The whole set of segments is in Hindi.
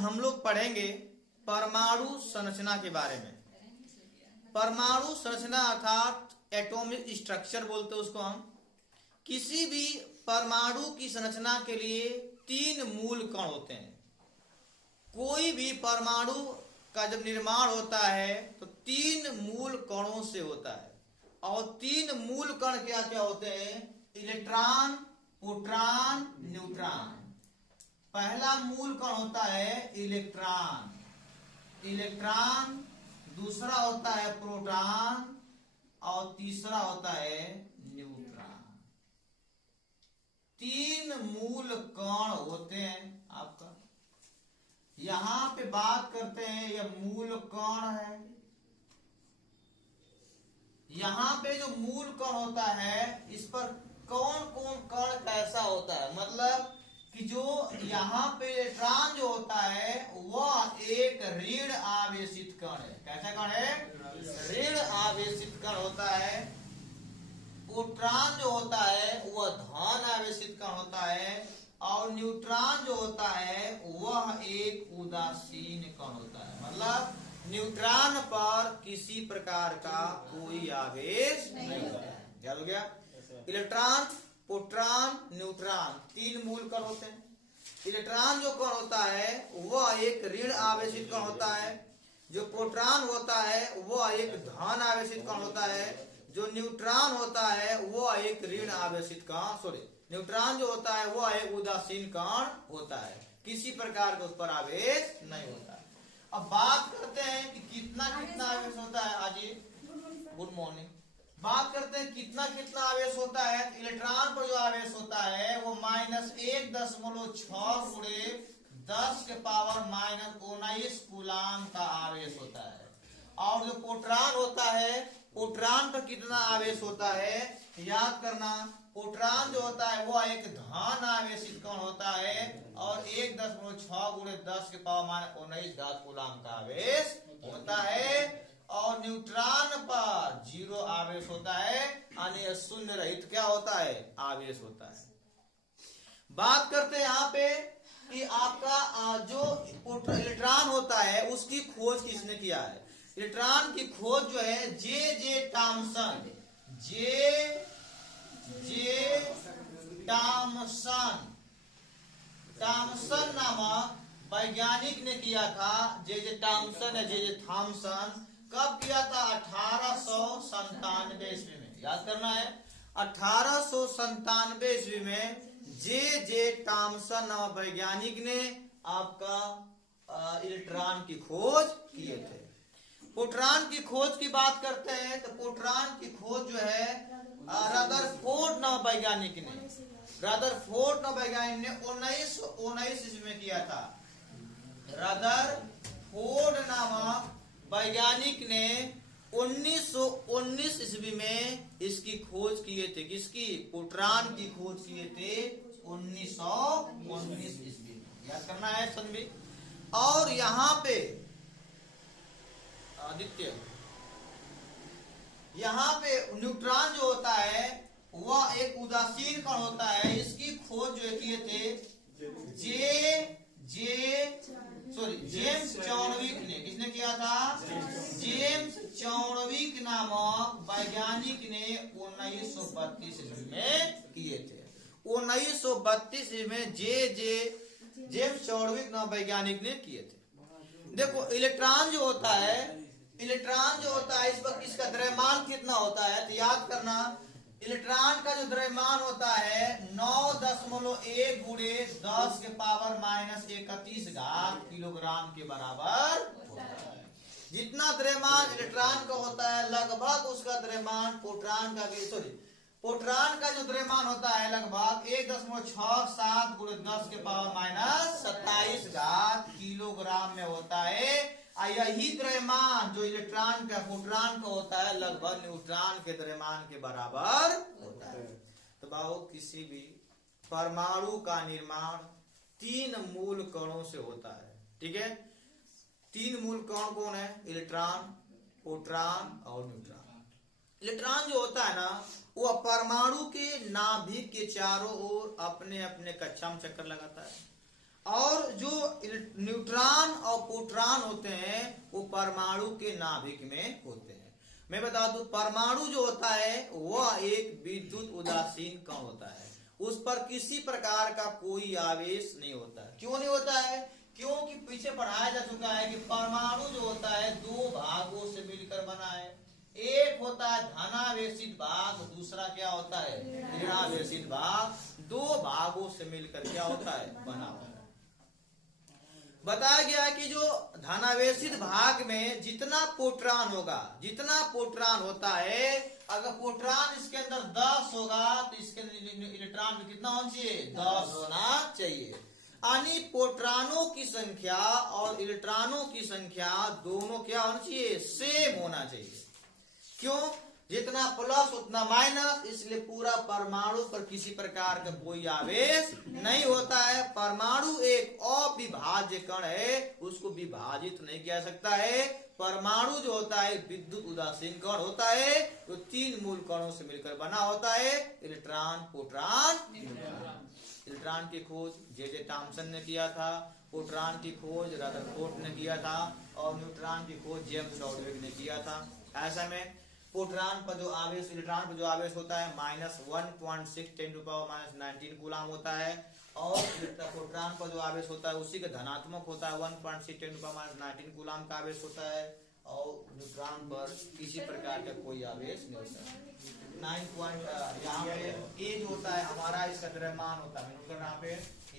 हम लोग पढ़ेंगे परमाणु संरचना के बारे में। परमाणु संरचना अर्थात एटॉमिक स्ट्रक्चर बोलते हैं उसको हम। किसी भी परमाणु की संरचना के लिए 3 मूल कण होते हैं। कोई भी परमाणु का जब निर्माण होता है तो 3 मूल कणों से होता है। और 3 मूल कण क्या क्या होते हैं? Electron, proton, neutron. पहला मूल कण होता है इलेक्ट्रॉन, दूसरा होता है प्रोटॉन और तीसरा होता है न्यूट्रॉन। 3 मूल कण होते हैं आपका। यहां पे बात करते हैं, यह मूल कण है। यहां पे जो मूल कण होता है इस पर कौन कौन कण कैसा होता है, मतलब कि जो यहाँ पे इलेक्ट्रॉन जो होता है वह एक ऋण आवेशित कण है। कैसा कण है? ऋण आवेशित कण होता है। प्रोटॉन जो होता है वह धन आवेशित कण होता है और न्यूट्रॉन जो होता है वह एक उदासीन कण होता है। मतलब न्यूट्रॉन पर किसी प्रकार का कोई आवेश नहीं होता है। याद हो गया? इलेक्ट्रॉन, प्रोटॉन, न्यूट्रॉन 3 मूल कण होते हैं। इलेक्ट्रॉन जो कण होता है वह एक ऋण आवेशित कण होता है। जो प्रोटॉन होता है वह एक धन आवेशित कण होता है। जो न्यूट्रॉन होता है वह एक ऋण आवेशित कण, न्यूट्रॉन जो होता है वह एक उदासीन कण होता है। किसी प्रकार का उस पर आवेश नहीं होता है। अब बात करते हैं कि कितना कितना आवेश होता है। आज गुड मॉर्निंग। बात करते हैं कितना कितना आवेश होता है। इलेक्ट्रॉन पर जो आवेश होता है वो -1.6 गुणे 10 के पावर -19 कूलाम का आवेश होता है। और जो प्रोटॉन होता है, प्रोटॉन पर कितना आवेश होता है याद करना। प्रोटॉन जो होता है वो एक धन आवेशित कण होता है और 1.6 गुणे 10 के पावर -19 कूलाम का आवेश होता है। और न्यूट्रॉन पर 0 आवेश होता है, यानी शून्य रहित क्या होता है? आवेश होता है। बात करते हैं यहाँ पे कि आपका जो इलेक्ट्रॉन होता है उसकी खोज किसने किया है। इलेक्ट्रॉन की खोज जो है जे टॉमसन नामक वैज्ञानिक ने किया था। जे टॉमसन है, जे थॉमसन। कब किया था? 1897 ईस्वी में। याद करना है 1897 ईस्वी में जे टॉमसन नामक वैज्ञानिक ने आपका इलेक्ट्रॉन की खोज किए थे। प्रोटॉन की खोज की बात करते हैं तो प्रोटॉन की खोज जो है रदरफोर्ड नामक वैज्ञानिक ने 1919 ईस्वी में किया था। रदरफोर्ड नामक वैज्ञानिक ने 1919 ईस्वी में इसकी खोज किए थे। किसकी? प्रोटॉन की खोज किए थे 1919 ईस्वी में। याद करना है सभी। और यहाँ पे आदित्य, यहाँ पे न्यूट्रॉन जो होता है वह एक उदासीन कण होता है। इसकी खोज जो किए थे जेम्स चॉडविक ने। किसने किया था? जेम्स चॉडविक नामक वैज्ञानिक ने 1932 ईस्वी में किए थे। 1932 ईस्वी में जेम्स चॉडविक नामक वैज्ञानिक ने किए थे। देखो इलेक्ट्रॉन जो होता है इस वक्त इसका द्रव्यमान कितना होता है तो याद करना। इलेक्ट्रॉन का जो द्रव्यमान होता है 9.1 गुणे 10 के पावर -31 किलोग्राम के बराबर होता है। जितना द्रव्यमान इलेक्ट्रॉन का होता है लगभग उसका द्रव्यमान प्रोटॉन का जो द्रव्यमान होता है लगभग 1.67 गुणे 10 के पावर -27 किलोग्राम में होता है। यही द्रव्यमान जो इलेक्ट्रॉन का प्रोटॉन का होता है लगभग न्यूट्रॉन के द्रव्यमान के बराबर होता है। तो बाबू किसी भी परमाणु का निर्माण 3 मूल कणों से होता है। ठीक है? 3 मूल कण कौन है? इलेक्ट्रॉन, प्रोटॉन और न्यूट्रॉन। इलेक्ट्रॉन जो होता है ना वह परमाणु के नाभिक के चारों ओर अपने अपने कक्षा में चक्कर लगाता है। और जो न्यूट्रॉन और प्रोटॉन होते हैं वो परमाणु के नाभिक में होते हैं। मैं बता दूं परमाणु जो होता है वह एक विद्युत उदासीन कण होता है, उस पर किसी प्रकार का कोई आवेश नहीं होता है। क्यों नहीं होता है? क्योंकि पीछे पढ़ाया जा चुका है कि परमाणु जो होता है दो भागों से मिलकर बना है। एक होता है धनावेशित भाग, दूसरा क्या होता है ऋणावेशित भाग। दो भागों से मिलकर क्या होता है बना हुआ है। बताया गया है कि जो धनावेशित भाग में जितना प्रोटॉन होगा, जितना प्रोटॉन होता है, अगर प्रोटॉन इसके अंदर 10 होगा तो इसके अंदर इलेक्ट्रॉन में कितना होना चाहिए 10 होना चाहिए। यानी प्रोटॉनों की संख्या और इलेक्ट्रॉनों की संख्या दोनों क्या होना चाहिए सेम होना चाहिए। क्यों? जितना प्लस उतना माइनस, इसलिए पूरा परमाणु पर किसी प्रकार का कोई आवेश नहीं होता है। परमाणु एक अविभाज्य कण है, उसको विभाजित नहीं किया सकता है। परमाणु जो होता है विद्युत उदासीन कण होता है, तो 3 मूल कणों से मिलकर बना होता है इलेक्ट्रॉन, प्रोटॉन, न्यूट्रॉन। इलेक्ट्रॉन की खोज जे थॉमसन ने किया था, प्रोटॉन की खोज रदरफोर्ड ने किया था और न्यूट्रॉन की खोज जेम्स चॉडविक ने किया था। ऐसा में प्रोटॉन पर जो आवेश, इलेक्ट्रॉन पर जो आवेश होता है -1.6 10⁻⁹ कूलम होता है, और प्रोटॉन पर जो आवेश होता है उसी का धनात्मक होता है 1.6 10⁻⁹ कूलम का आवेश होता है, और न्यूट्रॉन पर किसी प्रकार का कोई आवेश नहीं होता है। 9 यहाँ पे ए जो होता है हमारा इसका द्रव्यमान होता है, यहाँ पे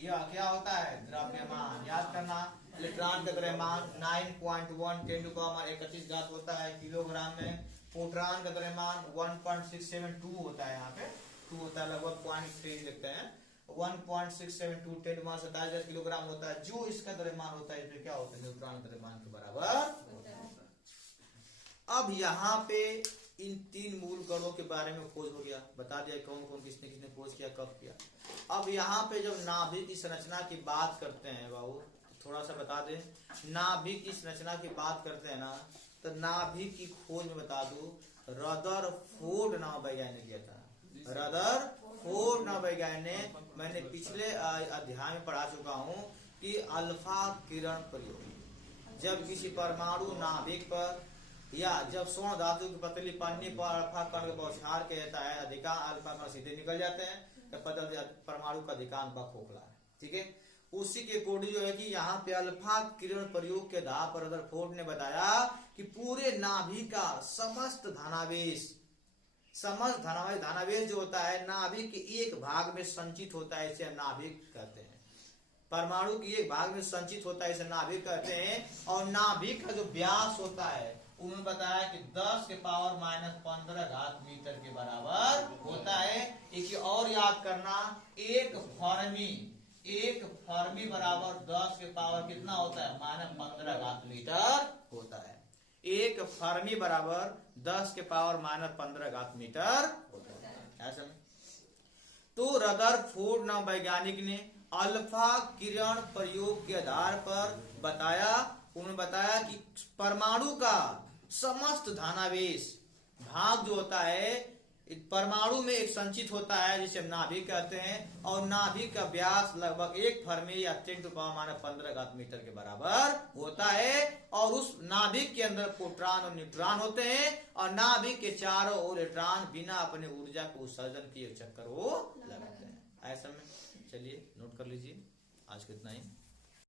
यह क्या होता है द्रव्यमान। याद करना इलेक्ट्रॉन का द्रव्यमान 9.1 10⁻31 होता है किलोग्राम में। प्रोटॉन का द्रव्यमान 1.672 होता है, यहाँ पे 2 होता है, लगभग 0.3 लिखते हैं। 1.672 10⁻27 किलोग्राम होता है। जो इसका द्रव्यमान होता है इसमें क्या होता है न्यूट्रॉन द्रव्यमान के बराबर होता है। अब यहाँ पे इन 3 मूल कणों के बारे में खोज हो गया, बता दिया कौन कौन किसने किसने खोज किया, कब किया। अब यहाँ पे जब नाभिक की संरचना की बात करते हैं बाबू, तो थोड़ा सा बता दें। नाभिक की संरचना की बात करते हैं ना, तो नाभिक की खोज में बता दूं रदरफोर्ड नाम वैज्ञानिक किया था। रदरफोर्ड नाम वैज्ञानिक, मैंने पिछले अध्याय में पढ़ा चुका हूँ कि अल्फा किरण प्रयोग जब किसी परमाणु नाभिक पर या जब स्वर्ण धातु की पतली पन्नी पर अल्फा कण का बौछार कहता है, अधिकांश अल्फा कण सीधे निकल जाते हैं, परमाणु का अधिकांश का खोखला है। ठीक है, उसी के अकॉर्डिंग जो है कि यहाँ पे अल्फा किरण प्रयोग के आधार पर रदरफोर्ड ने बताया कि पूरे नाभिक का समस्त धनावेश जो होता है नाभिक के एक भाग में संचित होता है, इसे नाभिक कहते हैं। परमाणु के एक भाग में संचित होता है, इसे नाभिक कहते हैं। और नाभिक का जो व्यास होता है उन्होंने बताया कि 10⁻⁻15 मीटर के बराबर होता है। एक और याद करना, एक फर्मी बराबर 10 के पावर कितना होता है -15 मीटर होता है। एक फर्मी बराबर 10 के पावर -15 मीटर होता है। ऐसा तो रदरफोर्ड नाम वैज्ञानिक ने अल्फा किरण प्रयोग के आधार पर बताया, उन्होंने बताया कि परमाणु का समस्त धनावेश भाग जो होता है परमाणु में एक संचित होता है, जिसे हम नाभिक कहते हैं। और नाभिक का व्यास लगभग 1 फर्मी या 10⁻15 मीटर के बराबर होता है। और उस नाभिक के अंदर प्रोटॉन और न्यूट्रॉन होते हैं, और नाभिक के चारों ओर इलेक्ट्रॉन बिना अपने ऊर्जा को उत्सर्जन किए चक्कर वो लगाते हैं। ऐसा में चलिए नोट कर लीजिए, आज कितना ही।